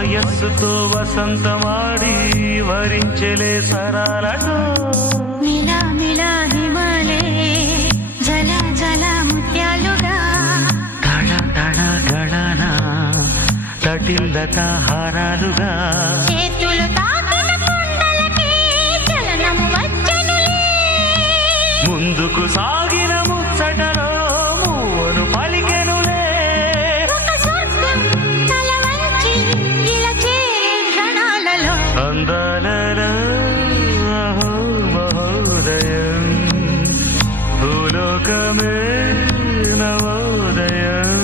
వయస్సుతో వసంతమాడి వరించెలే సరాలను మిలా మిలా హిమాలే జల జల ముత్యాలుగా తళ తళ గళన తటిల్లత హారాలుగా చేతులు తాకిన కొండలకే చలనము వచ్చెనులే ముందుకు సాగిన ముచ్చటలో మూవను పలికెనులే ఒక స్వర్గం తల వంచి ఇలా చేరే క్షణాలలో అందాలలో అహో మహోదయం భూలోకమే నవోదయం